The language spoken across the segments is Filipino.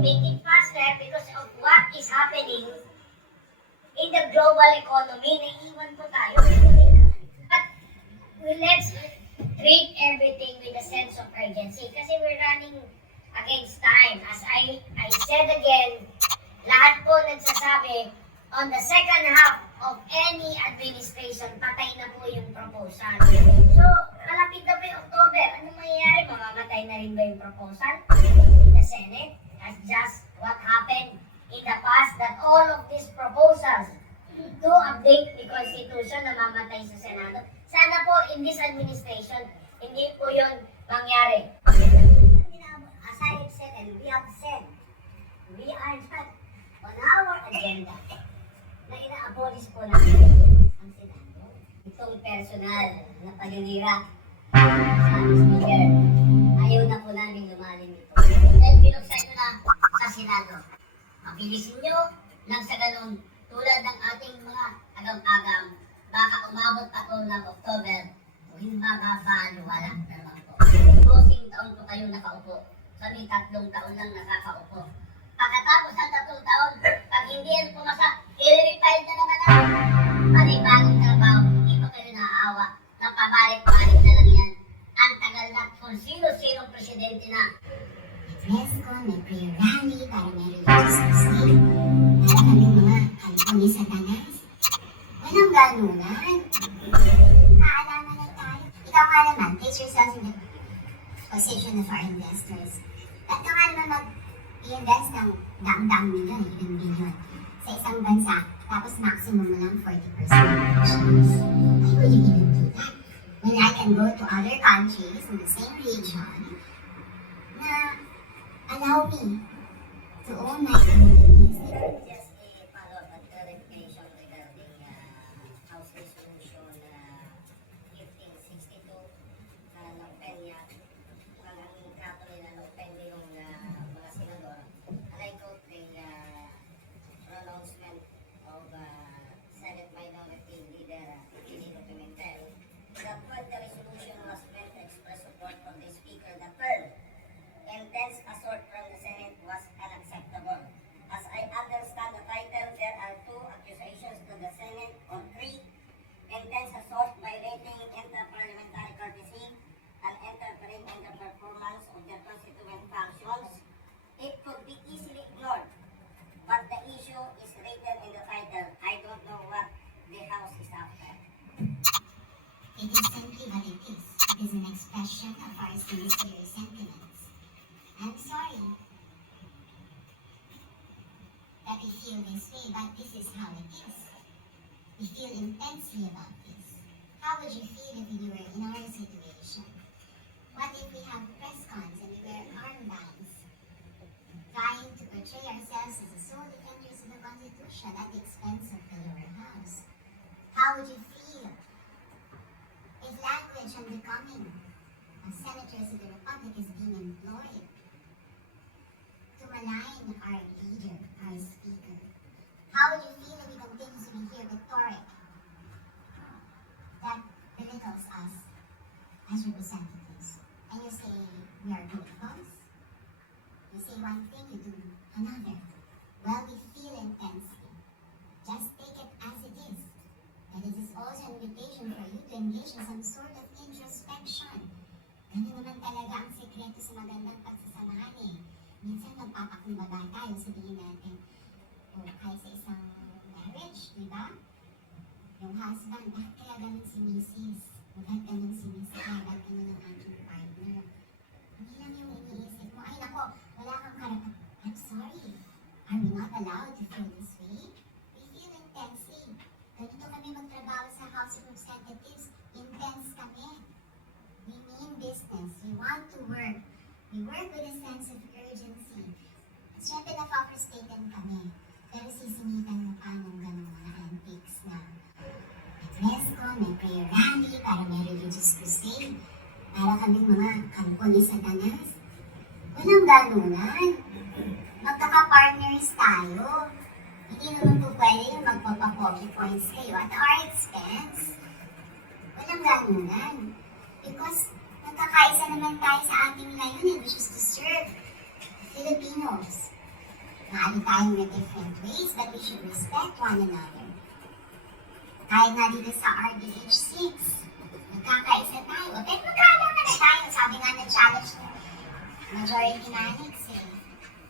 make it faster because of what is happening in the global economy. Naiiwan po tayo. But let's treat everything with a sense of urgency kasi we're running against time. As I said again, lahat po nagsasabi on the second half of any administration, patay na po yung proposal. So, malapit na po yung October. Anong mangyayari? Mamamatay na rin ba yung proposal in the Senate? That's just what happened in the past, that all of these proposals to update the Constitution na mamatay sa Senado. Sana po in this administration, hindi po yun mangyari. As I have said and we have said, we are not on our agenda na ina-abolish po namin ang Senado. Itong personal na paninira sa Speaker, ayaw na po namin lumalim ito. Dahil binuksan nyo na sa Senado. Mabilisin nyo lang sa ganun, tulad ng ating mga agam-agam, baka umabot pa po ng October o hindi makabalo, walang naman po. 12 taon po kayo nakaupo. Kami 3 taon lang nakakaupo. Pagkatapos ng 3 taon, pag hindi yan pumasa, i-refile na naman ang panibagong trabaho. Hindi pa kayo naaawa. Napabalik-balik na lang yan. Ang tagal na kung sino-sinong presidente na. Dress ko, may prayer rally para may religious crusade. Para kami mga kalipon ni Satanas. Walang ganunan. Kaalaman lang tayo. Ikaw nga naman, place yourself in the position of our investors. At ka nga naman mag-i-invest ng daang-daang milyon, ilang bilyon sa isang bansa, tapos maximum mo lang 40% reductions. Why would you even do that? When I can go to other countries in the same region na allow me to own my companies. Just a follow-up at clarification regarding House Resolution 1562 ng Peña. Ang trato nila ng Peña yung mga senador. And I quote the pronouncement of Senate Minority Leader Pilito Pimentel that when the resolution was meant to express support from the Speaker, the term intense assault from the Senate was unacceptable. As I understand the title, there are 2 accusations to the Senate on 3 intense assault violating inter-parliamentary courtesy and interfering in the performance of their constituent functions. It could be easily ignored, but the issue is written in the title. I don't know what the House is after. It is simply what it is. It is an expression of our sincere sentiments. I'm sorry that we feel this way, but this is how it is. We feel intensely about this. How would you feel if you were in our situation? What if we have press cons and we wear armbands, trying to portray ourselves as the sole defenders of the Constitution at the expense of the lower house? How would you feel if language unbecoming of senators of the Republic is being employed to malign our leader, our speaker? How would you feel if we continuously hear rhetoric that belittles us as representatives? And you say we are good folks? You say one thing, you do another. Well, we feel intensely. Just take it as it is. And it is also an invitation for you to engage in some sort of introspection. Ganun naman talaga ang sekreto sa magandang pagsasamahan eh. Minsan magpapakumbaga tayo, sabihin natin, kahit sa isang marriage, di ba? Yung husband, bakit kaya ganun si Mrs.? Bakit ganun si Mrs.? Bakit ganun ang aking partner? Hindi lang yung iniisip mo, ay nako, wala kang karapat. I'm sorry. Are we not allowed to feel this way? We feel intensely. Ganito kami magtrabaho sa House of Representatives. Intense kami. We mean business. We want to work. We work with a sense of urgency. At syempre na-frustrated kami. Pero sisingitan mo pa ng ganong mga antics na dress ko, may prayer rally, para may religious crusade, para kaming mga kampo ni Satanas. Walang ganunan. Magkaka-partners tayo. Hindi naman po pwede yung magpapa-pocky points kayo at our expense. Walang ganunan. Because nagkakaisa naman tayo sa ating layunin, which is to serve Filipinos. Maaari tayong na different ways, but we should respect one another. Kahit nga dito sa RDH 6, nagkakaisa tayo. Pero magkaalaman na tayo. Sabi nga ng challenge na majority manics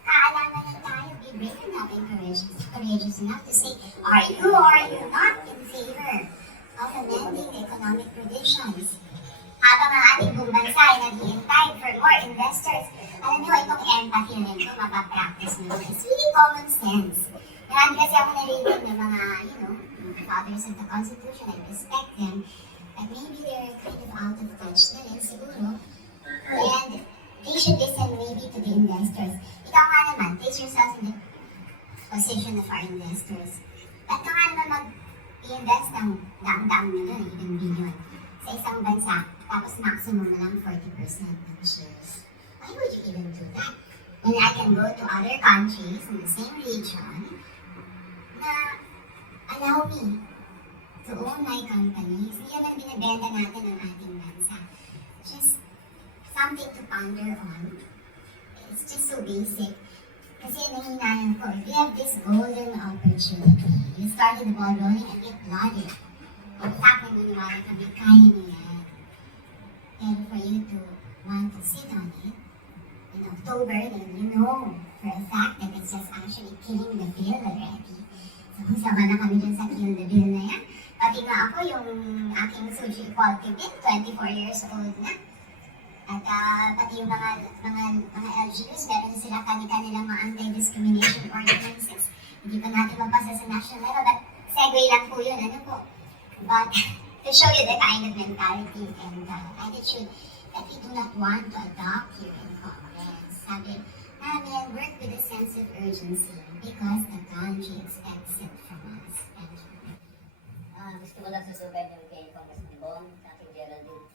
kaalaman na tayo. Be brave enough and courageous enough to say, are you or are you not in favor of amending the economic provisions? Habang ang ating buong bansa ay naghihintay for more investors, alam niyo, itong empathy na ito, mapapractice nyo. It's really common sense. Marami kasi ako narinig ng mga, fathers of the Constitution, I respect them, but maybe they're kind of out of touch na rin siguro. And they should listen maybe to the investors. Ikaw nga naman, place yourself in the position of our investors. Ba't ka nga naman mag-invest ng daang-daang million, even billion, sa isang bansa, tapos maximum na lang 40% ng shares? Why would you even do that? When I can go to other countries in the same region na allow me to own my companies. Hindi naman binibenta natin ang ating bansa. Just something to ponder on. It's just so basic. Kasi nanginayan ko, if you have this golden opportunity, you started the ball rolling and you applauded. In fact, naniniwala kami, kaya niyo yan. Pero for you to want to sit on it, in October, then you know for a fact that it's just actually killing the bill already. So, sama na kami dun sa kill the bill na yan. Pati nga ako, yung aking social equality bill, 24 years old na. At pati yung mga LGUs, meron sila kanilang mga anti-discrimination ordinances. Hindi pa natin mapasa sa national level, but segue lang po yun, ano po. But to show you the kind of mentality and attitude that we do not want to adopt here in Congress. Sabi namin, work with a sense of urgency because the country expects it from us. Thank you. Gusto ko lang susubay yung kay Congressman Bon, sa ating Geraldine.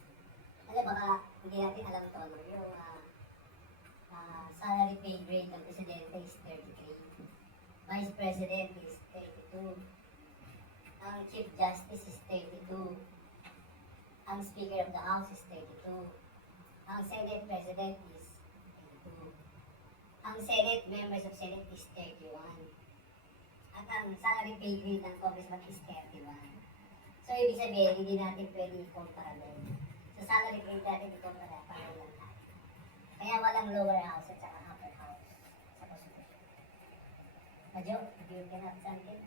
Alam, baka hindi natin alam ito, no? Yung salary pay grade ng Presidente is 33. Vice President is 32. Ang Chief Justice is 32. Ang Speaker of the House is 32. Ang Senate President is 32. Ang Senate Members of Senate is 31. At ang salary pay grade ng Congressman is 31. So, ibig sabihin, hindi natin pwede i-compare doon. Sa salary grade natin i-compare, pareho lang tayo. Kaya walang lower house at saka upper house sa Constitution. Madyo, if you can have something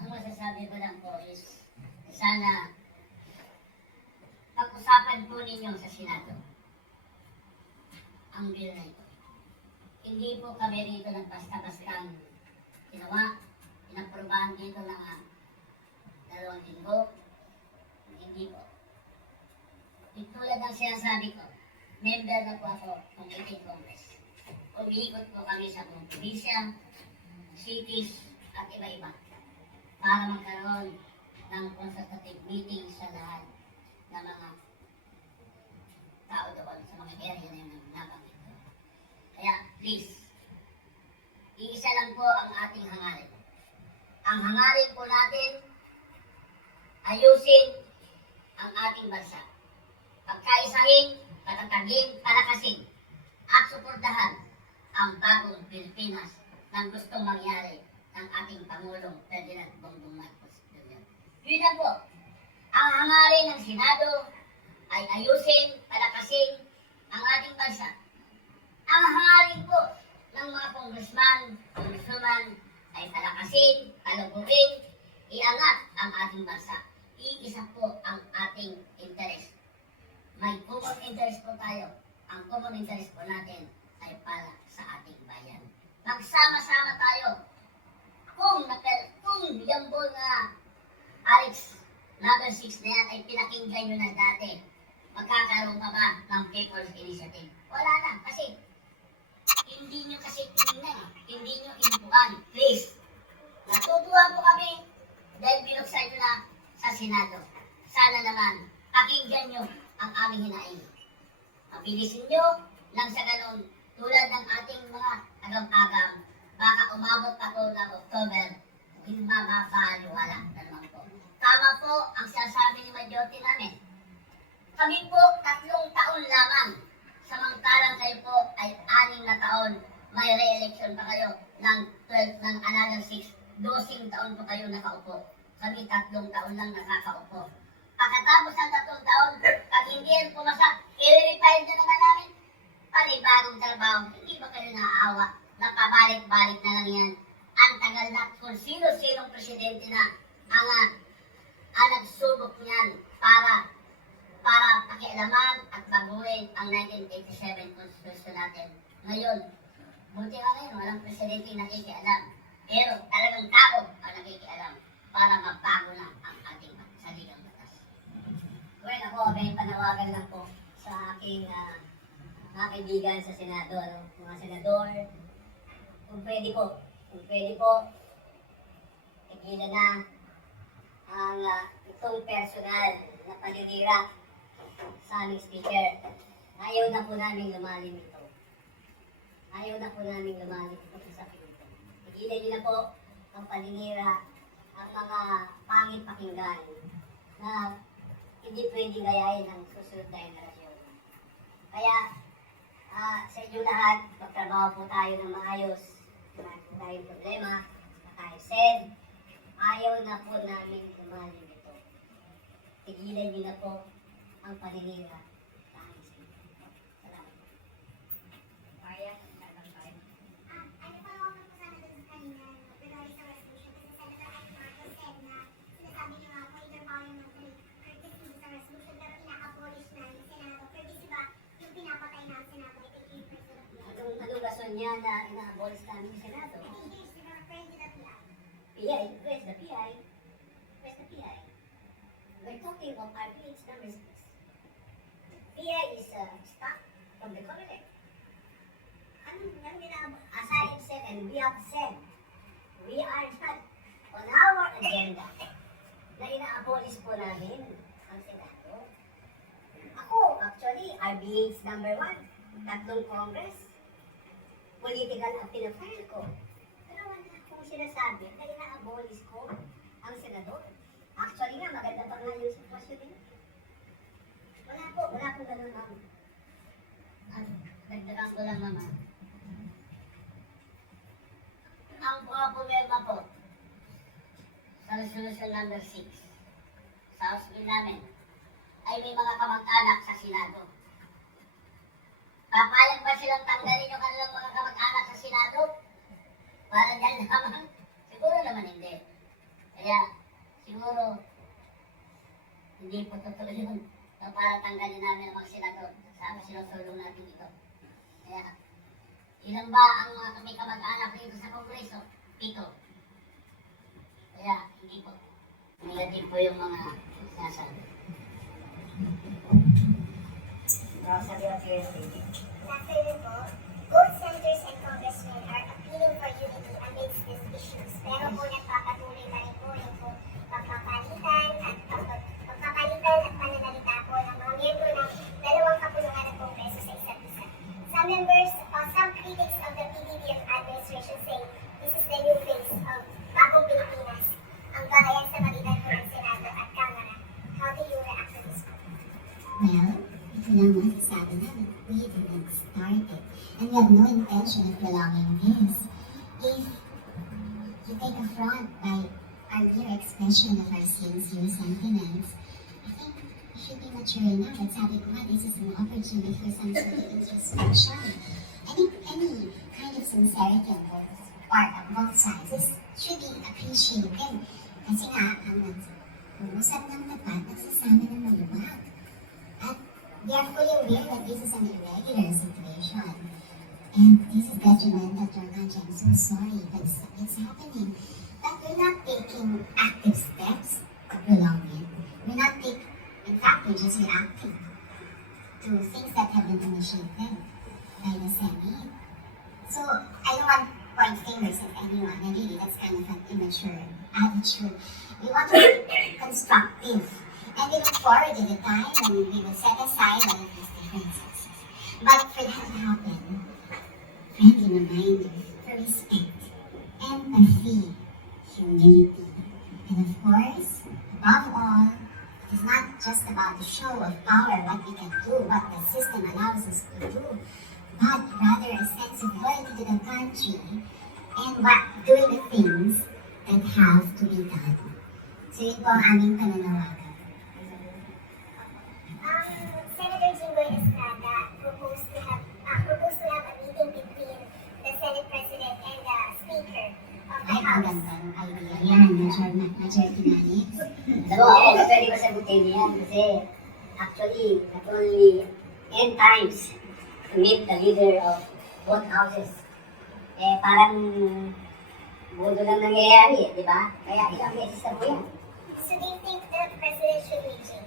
ang masasabi ko lang po is sana pag-usapan po ninyo sa Senado ang bill na ito. Hindi po kami rito ng basta-bastang ginawa, inaprubahan dito ng 2 linggo. Hindi po. Tulad ng sinasabi ko, member na po ako ng 18 Congress. Umiikot po kami sa buong probinsya, cities, at iba-iba para magkaroon ng consultative meeting sa lahat ng mga tao doon sa mga area na yun nabanggit ko. Kaya please, iisa lang po ang ating hangarin. Ang hangarin po natin, ayusin ang ating bansa. Pagkaisahin, patatagin, palakasin, at suportahan ang bagong Pilipinas ng gustong mangyari ng ating Pangulong Ferdinand Bongbong Marcos Jr. Yun lang po. Ang hangarin ng Senado ay ayusin, palakasin ang ating bansa. Ang hangarin po ng mga congressman, congresswoman ay palakasin, palugurin, iangat ang ating bansa. Iisa po ang ating interest. May common interest po tayo. Ang common interest po natin ay para sa ating bayan. Magsama-sama tayo. Kung yung po na Alex number 6 na yan ay pinakinggan nyo na dati, magkakaroon pa ba ng People's Initiative? Wala na. Kasi hindi nyo kasi tingnan. Hindi nyo inupuan. Please. Natutuwa po kami dahil binuksan nyo na sa Senado. Sana naman pakinggan nyo ang aming hinaing. Mabilisin nyo lang sa ganun, tulad ng ating mga agam-agam, baka umabot pa po ng October, hindi mababaluwala na naman po. Tama po ang sinasabi ni May duty namin. Kami po 3 taon lamang. Samantalang kayo po ay 6 na taon. May re-election pa kayo ng 12 ng another 6. 12 taon po kayo nakaupo. Kami 3 taon lang nakakaupo. Pagkatapos ng 3 taon, pag hindi yan pumasa, i-refile na naman namin. Panibagong trabaho, hindi ba kayo naaawa? Napabalik-balik na lang yan. Ang tagal na kung sino-sinong presidente na ang nagsubok niyan para pakialaman at baguhin ang 1987 Constitution natin. Ngayon, buti nga ngayon, walang presidente nakikialam. Pero talagang tao ang nakikialam para mabago na ang ating saligang batas. Well, ako, may panawagan lang po sa aking mga kaibigan sa Senado, mga senador. Kung pwede po, tigilan na ang itong personal na paninira sa aming speaker. Ayaw na po namin lumalim ito. Ayaw na po namin lumalim ito sa pinito. Tigilan niyo na po ang paninira, ang mga pangit pakinggan na hindi pwedeng gayahin ng susunod na henerasyon. Kaya, sa inyo lahat, magtrabaho po tayo ng maayos. Marami po tayong problema, tayo said, ayaw na po namin lumalim ito. Tigilan niyo na po ang paninira sa aming speaker. Salamat. Kaya, talagang kaya. Ano pa ako po sana dun kanina, regarding sa resolution, kasi Senator Ivy Marcos said na sinasabi niyo nga po either parliamentary courtesy sa resolution, pero ina-abolish na yung Senado. Courtesy ba yung pinapatay na ang Senado, ito yung president niya? Anong rason niya na ina-abolish namin yung Senado? Hindi, sila referring to the PI. PI, press the PI. Press the PI. We're talking of RPH number 6. PI is stock from the Comelec. As I have said and we have said, we are not on our agenda na ina-abolish po namin ang Senado. Ako, actually, RBH number 1, 3 Congress, political ang pinafile ko. Pero wala akong sinasabi na ina-abolish ko ang Senador. Actually nga, maganda pa nga yung sitwasyon nila. Wala po ganun, ma'am. Dagdagan ko lang naman. Ang mga problema po sa resolution number 6 sa House Bill namin ay may mga kamag-anak sa Senado. Papayag ba silang tanggalin yung kanilang mga kamag-anak sa Senado? Para dyan naman? Siguro naman hindi. Kaya siguro hindi po totoo yun na para tanggalin namin ang mga senador. Sabi sinusulong natin ito. Kaya ilan ba ang may kamag-anak dito sa Kongreso? 7. Kaya hindi po. Negative po yung mga sinasabi. Sabi ang PSA. Lastly po, both senators and congressmen are appealing for unity amidst these issues. Pero po nagpapatuloy na rin po yung pagpapalitan at pananalita po ng mga miyembro ng dalawang kapulungan ng Kongreso sa isa't isa. Some members, some critics of the PBBM administration say this is the new face of bagong Pilipinas, ang balayan sa pagitan po ng Senado at Kamara. How do you react to this? Well, ito lang masasabi namin, we didn't start it. And we have no intention of prolonging this. If you take affront by our clear expression of our sincere sentiments, I think we should be mature enough. At sabi ko nga, this is an opportunity for some sort of introspection. Any kind of sincerity on both part of both sides should be appreciated. Kasi nga, ang nag-uusap ng tapat, nagsasama ng maluwag. At we are fully aware that this is an irregular situation. And this is detrimental to our country. I'm so sorry, but it's happening. But we're not taking active steps to prolong it. We're not taking, in fact, we're just reacting to things that have been initiated by the Senate. So, I don't want to point fingers at anyone, and really, that's kind of an immature attitude. We want to be constructive. And we look forward to the time when we will set aside all of these differences. But for that to happen, friendly reminder for respect, empathy, humility, and of course, above all, It's not just about the show of power, what we can do, what the system allows us to do, but rather a sense of loyalty to the country and doing the things that have to be done. So yun po ang aming pananawagan. Senator Jinggoy Estrada proposed to have a meeting between the Senate President and the Speaker of the Ay, ang House. ganda ng idea yan, Majority Manny. Alam mo, ako pwede ko sagutin yan kasi actually, not only 10 times to meet the leader of both houses. Eh, parang budo lang nangyayari, di ba? Kaya ilang beses na po yan. So do you think the President should reach in?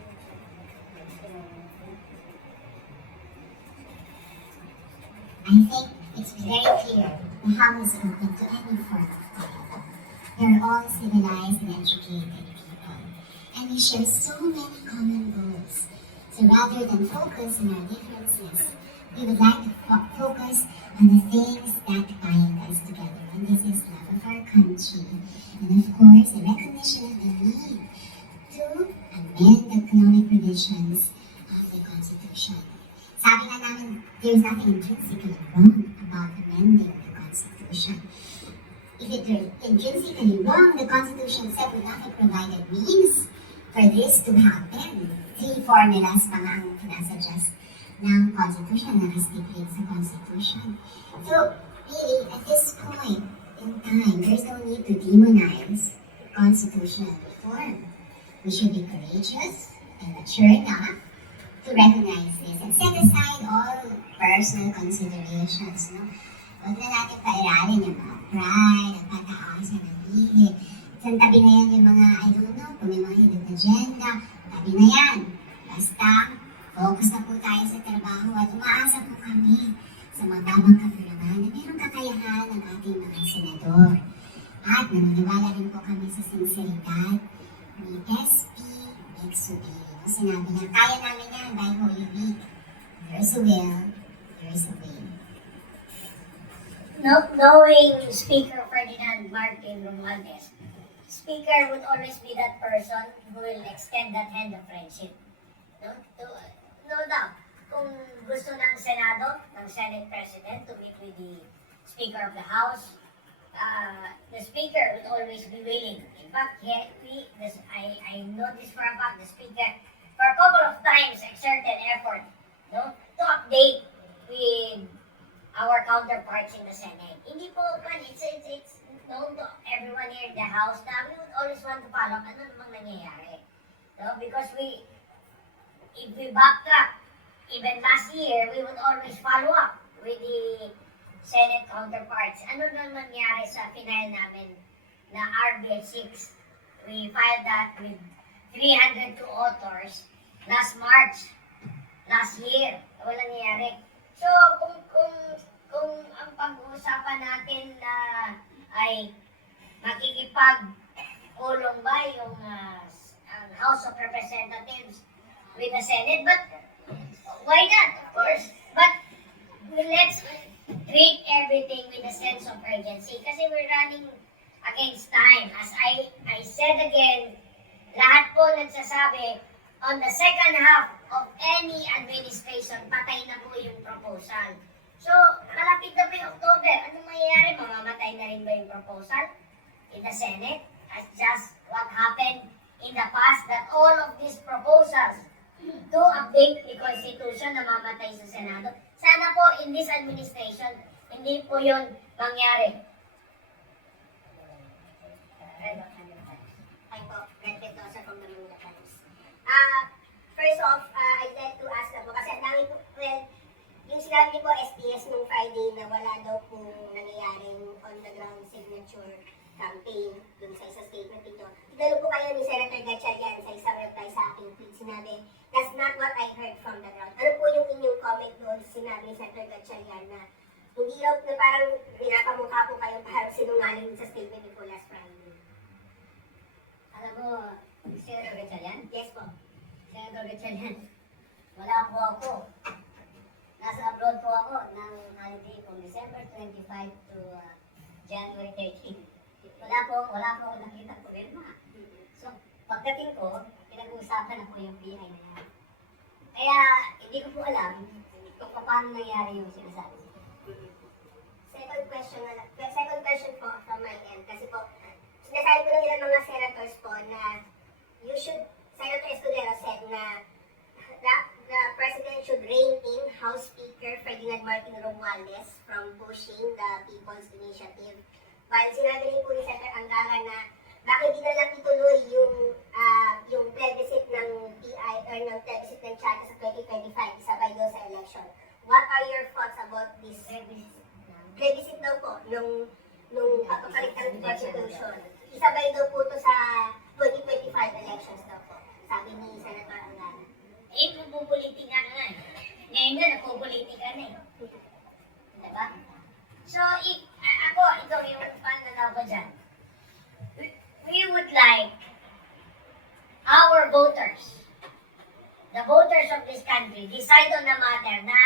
I think it's very clear the House is open to any form of dialogue. They're all civilized and educated people, and we share so many common goals. So rather than focus on our differences, we would like to focus on the things that bind us together, and this is love of our country, and of course, the recognition of the need to amend the economic provisions of the Constitution. Sabi nga namin, there's nothing intrinsically wrong about amending the Constitution. If it were intrinsically wrong, the Constitution said would not have provided means for this to happen. 3 formulas pa nga ang pinasuggest ng Constitution na nastipulate sa Constitution. So, really, at this point in time, there's no need to demonize constitutional reform. We should be courageous and mature enough to recognize this and set aside all personal considerations. No? Huwag na natin pairalin yung mga pride, ang pataasan ng lihi. Sa tabi na yan yung mga, I don't know, kung may mga hidden agenda, tabi na yan. Basta, focus na po tayo sa trabaho at umaasa po kami sa mababang kapulungan na mayroong kakayahan ng ating mga senador. At naniniwala rin po kami sa sinseridad ni SP Exubili. Sinabi niya, kaya namin yan by Holy Week. There's a will, there's a way. Knowing Speaker Ferdinand Martin Romualdez, Speaker would always be that person who will extend that hand of friendship. No doubt. Kung gusto ng Senado, ng Senate President to meet with the Speaker of the House, the Speaker would always be willing. In fact, I know this for a fact, the Speaker, for a couple of times, exerted effort to update with our counterparts in the Senate. Hindi po, man, it's known to everyone here in the House na we would always want to follow up ano namang nangyayari. Because if we backtrack, even last year, we would always follow up with the Senate counterparts. Ano nang nangyari sa final namin na RBL 6? We filed that with 302 authors last March, last year. Walang nangyari. So, kung ang pag-uusapan natin na ay makikipag-ulong ba yung ang House of Representatives with the Senate, but why not? Of course. But let's treat everything with a sense of urgency kasi we're running against time. As I said again, lahat po nagsasabi, on the second half of any administration, patay na po yung proposal. So, malapit na po yung October. Anong mangyayari? Mamamatay na rin ba yung proposal in the Senate? As just what happened in the past that all of these proposals to update the Constitution na mamatay sa Senado. Sana po in this administration, hindi po yun mangyari. Hi po, Red Mendoza from the Manila Times. First off, I'd like to ask na po, kasi ang dami po, well, yung sinabi niyo po SPS nung Friday na wala daw po nangyayaring on-the-ground signature campaign dun sa isang statement dito. Idalo po kayo ni Senator Gatchalian sa isang reply sa aking tweet. Sinabi, that's not what I heard from the ground. Ano po yung inyong comment doon? Sinabi ni Senator Gatchalian na hindi raw na parang pinapamukha po kayo parang sinungaling sa statement niyo po last Friday. Alam mo, Senator Gatchalian? Yes po. Senator Gatchalian, wala po ako. Nasa abroad po ako ng holiday from December 25 to January 13. Wala po ako nakita problema. So, pagdating ko, pinag-uusapan na po yung PI na yan. Kaya, hindi ko po alam kung paano nangyari yung sinasabi. Second question po from my end. Kasi po, sinasabi po ng ilang mga senators po na Senator Escudero said na the President should rein in House Speaker Ferdinand Martin Romualdez from pushing the People's Initiative. While sinabi rin po ni Senator Angara na bakit di na lang ituloy yung plebiscite ng PI or ng plebiscite ng China sa 2025 isabay doon sa election. What are your thoughts about this plebiscite daw po nung pagpapalit ng Constitution? Isabay daw po to sa 2025 elections daw po, sabi ni Senator Angara. Pupulitika ka nga. Ngayon na, napupulitika na eh. Diba? So, ito yung pananaw ko dyan. We would like our voters, the voters of this country, decide on the matter na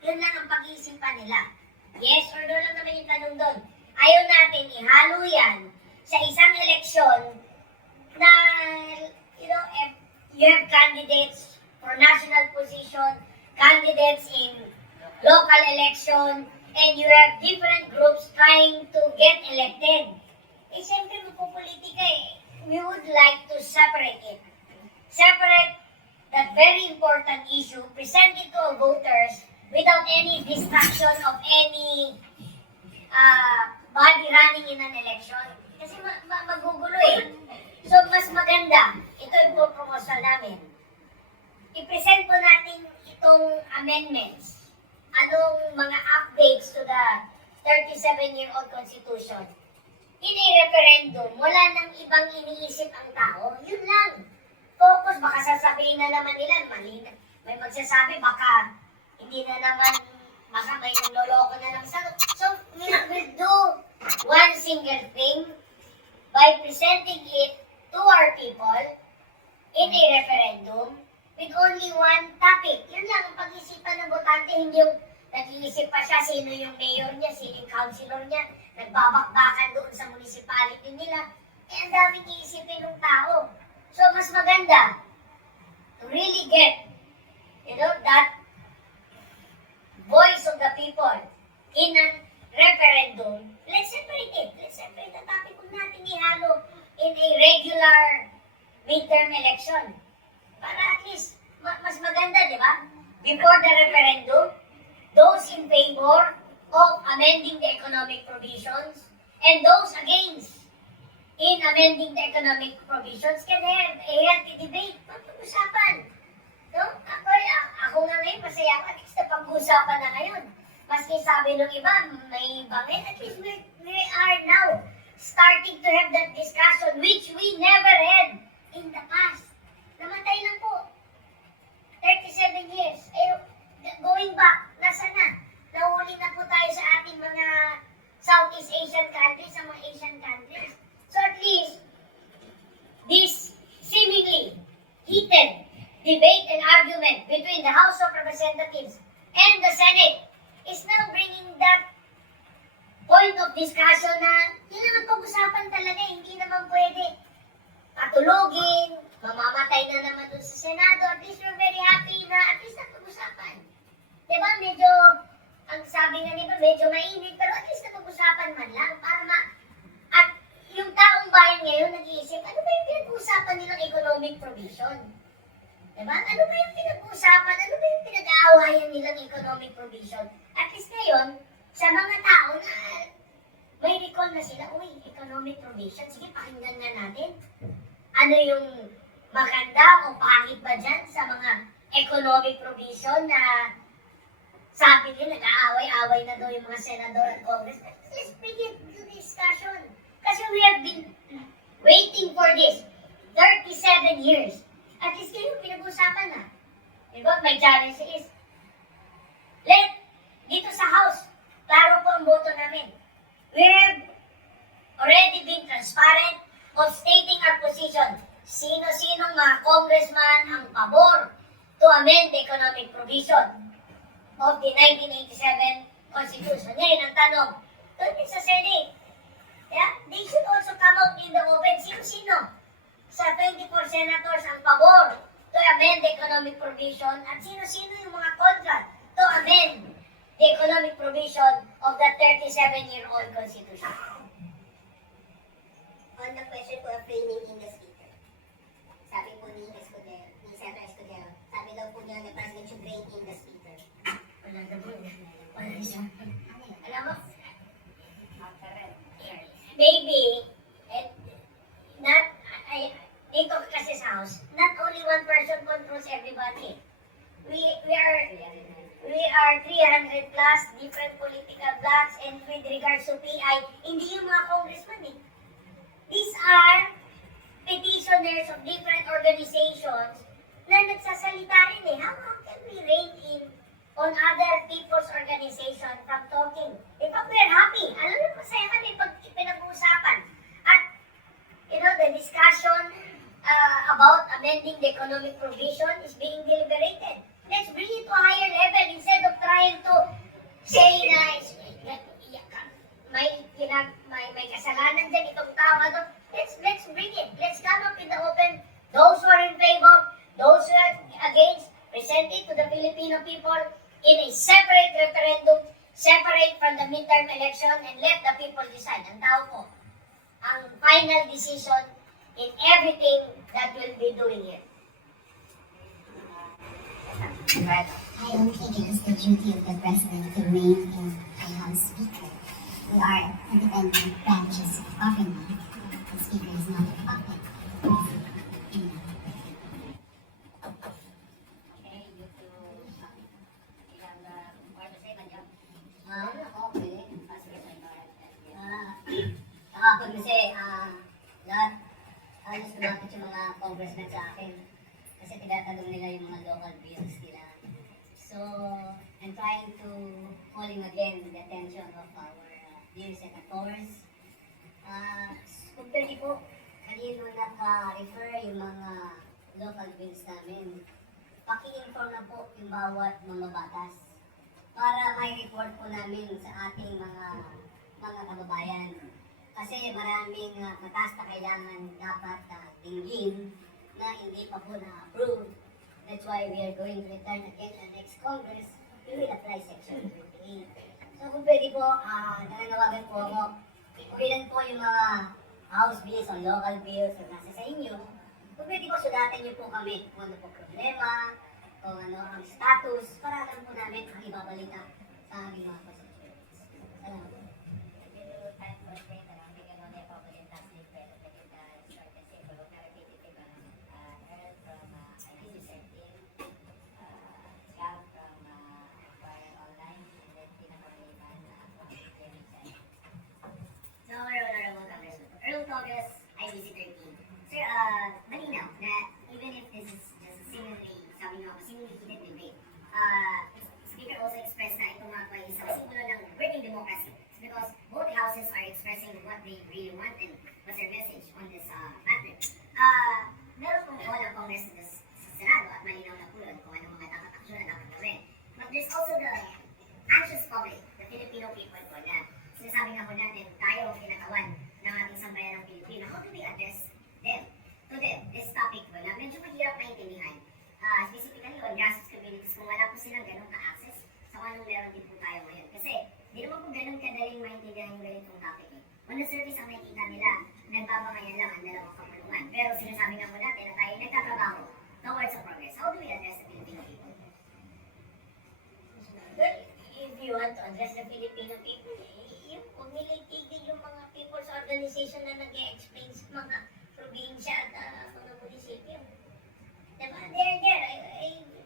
yun lang ang pag-iisipan nila. Yes or no lang naman yung tanong doon. Ayaw natin ihalo yan sa isang eleksyon na, you know, if you have candidates for national position, candidates in local election, and you have different groups trying to get elected. Eh, siyempre, mapupolitika eh. We would like to separate it. Separate that very important issue, present it to our voters without any distraction of any body running in an election. Kasi magugulo eh. So, mas maganda, ito yung proposal namin. I-present po natin itong amendments. Anong mga updates to the 37-year-old Constitution. In a referendum, wala nang ibang iniisip ang tao. Yun lang. Focus, baka sasabihin na naman nila, mali na. May magsasabi, baka hindi na naman, baka may niloloko na lang sa... So, we'll do one single thing by presenting it to our people in a referendum with only one topic. Yun lang ang pag-isipan ng botante, hindi yung nag-iisip pa siya sino yung mayor niya, sino yung councilor niya, nagbabakbakan doon sa municipality nila. Eh, ang daming iisipin ng tao. So, mas maganda to really get, you know, that voice of the people in a referendum. Let's separate it. Let's separate the topic kung natin ihalo in a regular midterm election. Para at least, mas maganda, di ba? Before the referendum, those in favor of amending the economic provisions and those against in amending the economic provisions can have a healthy debate. Pag-usapan. No? Ako nga ngayon, masaya ako. At least napag-usapan na ngayon. Maski sabi ng iba, may bangin. At least we are now starting to have that discussion which we never had in the past. Namatay lang po. 37 years. Going back, nasa na? Nahuli na po tayo sa ating mga Southeast Asian countries, sa mga Asian countries. So at least, this seemingly heated debate and argument between the House of Representatives and the Senate is now bringing that point of discussion na yun lang ang pag-usapan talaga, hindi naman pwede patulogin, mamamatay na naman dun sa Senado. At least we're very happy na at least napag-usapan. Diba, medyo, ang sabi nga nila, medyo mainit, pero at least napag-usapan man lang para at yung taong bayan ngayon nag-iisip, ano ba yung pinag-uusapan nilang economic provision? Diba? Ano ba yung pinag-uusapan? Ano ba yung pinag-aawayan nilang economic provision? At least ngayon, sa mga tao na may recall na sila, uy, economic provision, sige, pakinggan nga natin. Ano yung maganda o pangit ba dyan sa mga economic provision na sabi nila, nag-aaway-aaway na daw yung mga senador at congress. Let's bring it to discussion. Kasi we have been waiting for this 37 years. At least kayo pinag-usapan na. Diba? My challenge is, dito sa House, klaro po ang boto namin. We have already been transparent of stating our position. Sino-sinong mga congressman ang pabor to amend the economic provision of the 1987 Constitution. Ngayon ang tanong, doon din sa Senate, yeah, they should also come out in the open. Sino-sino sa 24 senators ang pabor to amend the economic provision at sino-sino yung mga kontra to amend the economic provision of the 37-year-old Constitution. On the question po of framing in the speaker, sabi po ni Senator Escudero, sabi daw po niya na President should rein in the speaker. Wala na po. Wala siya. Alam mo, maybe, not, dito kasi sa house, not only one person controls everybody. We are 300 plus different political blocks, and with regards to PI, hindi yung mga congressman eh. These are petitioners of different organizations na nagsasalita rin eh. How can we rein in on other people's organization from talking? In fact, we're happy. Alam mo, masaya kami pag pinag-uusapan. At, the discussion about amending the economic provision is being deliberated. Let's bring it to a higher level instead of trying to say na may kasalanan dyan itong tao. Let's bring it. Let's come up in the open. Those who are in favor, those who are against, present it to the Filipino people in a separate referendum, separate from the midterm election, and let the people decide. Ang tao po, ang final decision in everything that we'll be doing here. I don't think it is the duty of the President to rein in a House Speaker. We are independent branches of government. The Speaker is not a puppet. Okay, you two, you have more to say, Madam? Okay. Kahapon kasi, lahat, halos lumapit yung mga congressmen sa akin. Kasi tinatanong nila yung mga local bills nila. So, I'm trying to calling again the attention of our dear senators. Kung pwede po, kanino naka-refer yung mga local bills namin, paki-inform na po yung bawat mga batas para may report po namin sa ating mga kababayan. Kasi maraming mataas na kailangan dapat dinggin na hindi pa po na-approve. That's why we are going to return again the next Congress. We will apply Section 28. So kung pwede po, nananawagan po ako, kung ilan po yung mga house bills o local bills na nasa sa inyo, kung pwede po sudatan niyo po kami kung ano po problema, kung ano ang status, para alam po namin ang ibabalita sa aming mga constituents. Salamat po. So, Honorable Congressman, Earl Congress, IBC 13. Sir, malinaw na even if this is just a seemingly heated debate, Speaker also expressed na ito nga po ay isang simbolo ng working democracy. It's because both houses are expressing what they really want and what's their message on this matter. Meron pong role ang Congress sa Senado at malinaw na po yun kung anong mga dapat aksyon na dapat gawin. But there's also the anxious public, the Filipino people po na sinasabi nga po natin, tayo ang kinatawan ng ating sambayan ng Pilipino. How do we address them? To them, this topic po na medyo mahirap maintindihan. Specifically on grassroots communities, kung wala po silang ganun ka-access sa anong meron din po tayo ngayon. Kasi, di naman po ganun kadaling maintindihan yung ganitong topic eh. On the surface, ang nakikita nila, nagbabangayan lang ang dalawang kapulungan. Pero sinasabi nga po natin na tayo nagtatrabaho towards a progress. How do we address the Filipino people? Well, if you want to address the Filipino people, yung pumilitigil yung mga people's organization na nag-e-explain sa mga probinsya at mga munisipyo. Diba?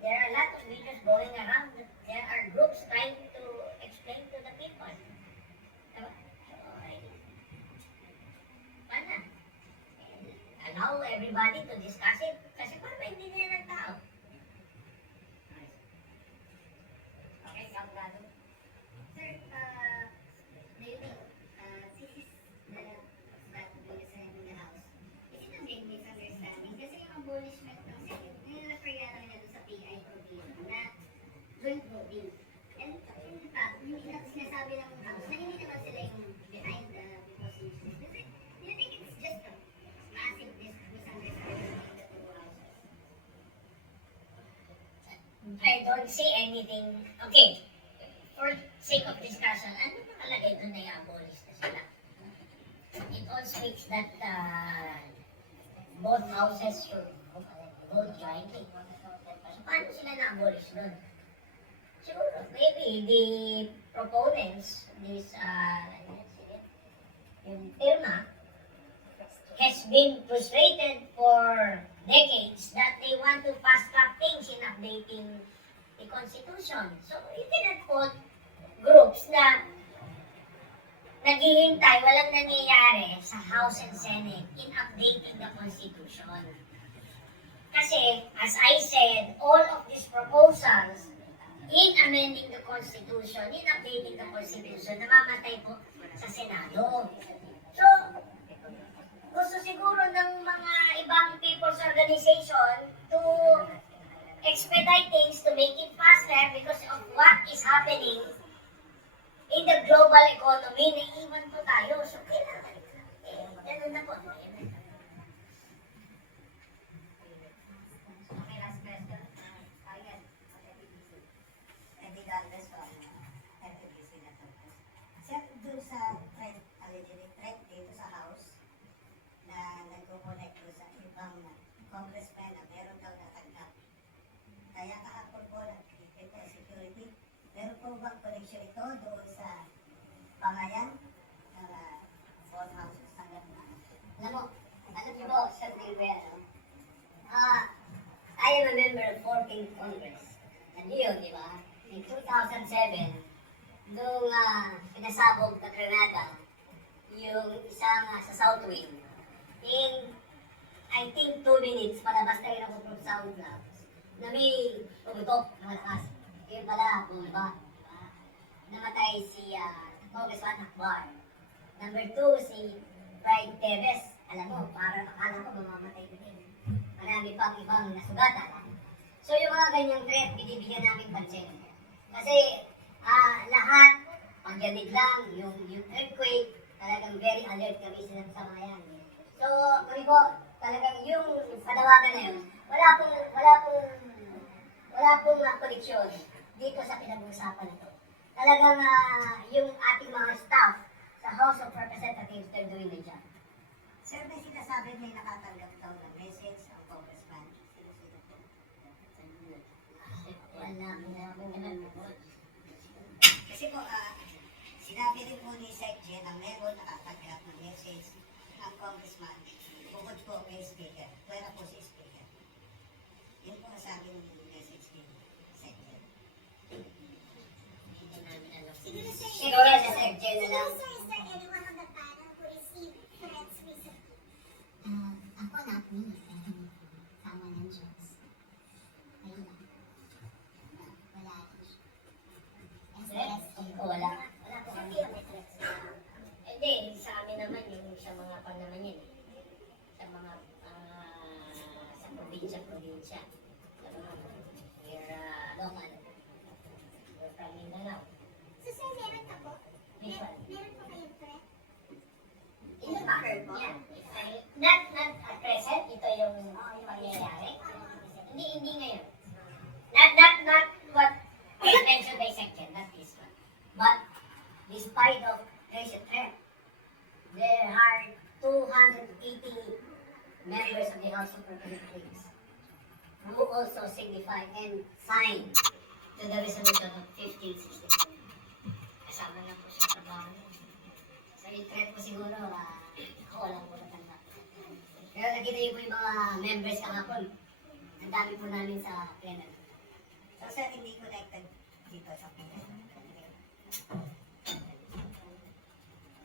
There are a lot of videos going around. There are groups trying to explain to the people. Diba? So, paano? Allow everybody to discuss it kasi para maintindihan ng tao. Okay, Salgado. Sir, maybe, this is the that bill is in the House. Is it a big misunderstanding? Kasi yung abolishment ng Senate, nirefer yata nila doon sa PI provision na joint voting. And in fact, hindi na sinasabi ng House na hindi naman sila yung behind the proposition. Kasi, do you think it's just a massive misunderstanding? I don't see anything. Okay, for sake of discussion, ano nakalagay doon na i-abolish na sila? It all speaks that both houses should vote jointly. So, paano sila na-abolish doon? Siguro, maybe the proponents, this, yung firma, has been frustrated for decades that they want to fast-track things in updating the Constitution. So, you cannot put groups na naghihintay, walang nangyayari sa House and Senate in updating the Constitution. Kasi, as I said, all of these proposals in amending the Constitution, in updating the Constitution, namamatay po sa Senado. So, gusto siguro ng mga ibang people's organization to expedite things, to make it faster because of what is happening in the global economy. Naiiwan po tayo. So, kailangan. Ganun na po. Okay, last question. Ayan, FEBC. Regardless from FEBC na to. Sir, dun sa thread, allegedly thread dito sa House, na nagko-connect doon sa ibang congressman na meron daw natanggap. Kaya kahapon po, nag-ipit ang security. Meron po bang connection ito doon sa pangayan ng fourth house tanggap na? Alam niyo po, Sir Gilbert, I am a member of 14th Congress. Nandiyo, di ba? In 2007, nung pinasabog na Grenada, yung isang sa South Wing, in, I think, 2 minutes, palabas na rin ako from Sound Labs, na may pumutok na malakas. Yun pala, bumaba. Diba? Namatay si Congressman Akbar. Number 2, si Pride Teves. Alam mo, parang akala ko mamamatay ko din. Marami pang ibang nasugatan. So yung mga ganyang threat, binibigyan namin pansin. Kasi lahat, pagyanig lang, yung earthquake, talagang very alert kami sa mga yan. So, kami po, talagang yung panawagan na yun, wala pong koneksyon dito sa pinag-uusapan ito. Talagang yung ating mga staff sa House of Representatives, they're doing the job. Sir, may sinasabi may nakatanggap daw ng message ang congressman. Sino-sino po? Wala. Kasi po, sinabi rin po ni Sec. Jen na meron nakatanggap ng message ang congressman. Bukod po kay speaker. Pwera po si speaker. Yun po ang sabi ng message ni Sec. Jen. Hindi namin alam. Siguro, sir, Siguro si Sir Jen na lang. Sir, is there anyone on the panel who received threats recently? Ako, not me. Definitely. Someone ng Diyos. Ayun lang. Wala rin siya. Threats? Wala. Wala po kami. Hindi, sa amin naman yung sa mga pan naman yun. Sa mga sa probinsya. Sa mga local. Or from Mindanao. So, sir, meron ka po? Usual. Meron po kayong threat? In the back. Yeah. Not at present, ito yung pangyayari. Hindi ngayon. Not what was mentioned by Secretary, not this one. But despite of recent threat, there are 280 members of the House of Representatives who also signify and sign to the resolution of 1563. Kasama na po siya trabaho. So yung threat po siguro, ako lang po natanggap. Pero nakita niyo po yung mga members kahapon. Ang dami po namin sa plenary. So, sir, hindi connected dito sa plenary.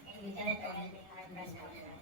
And we cannot already our president.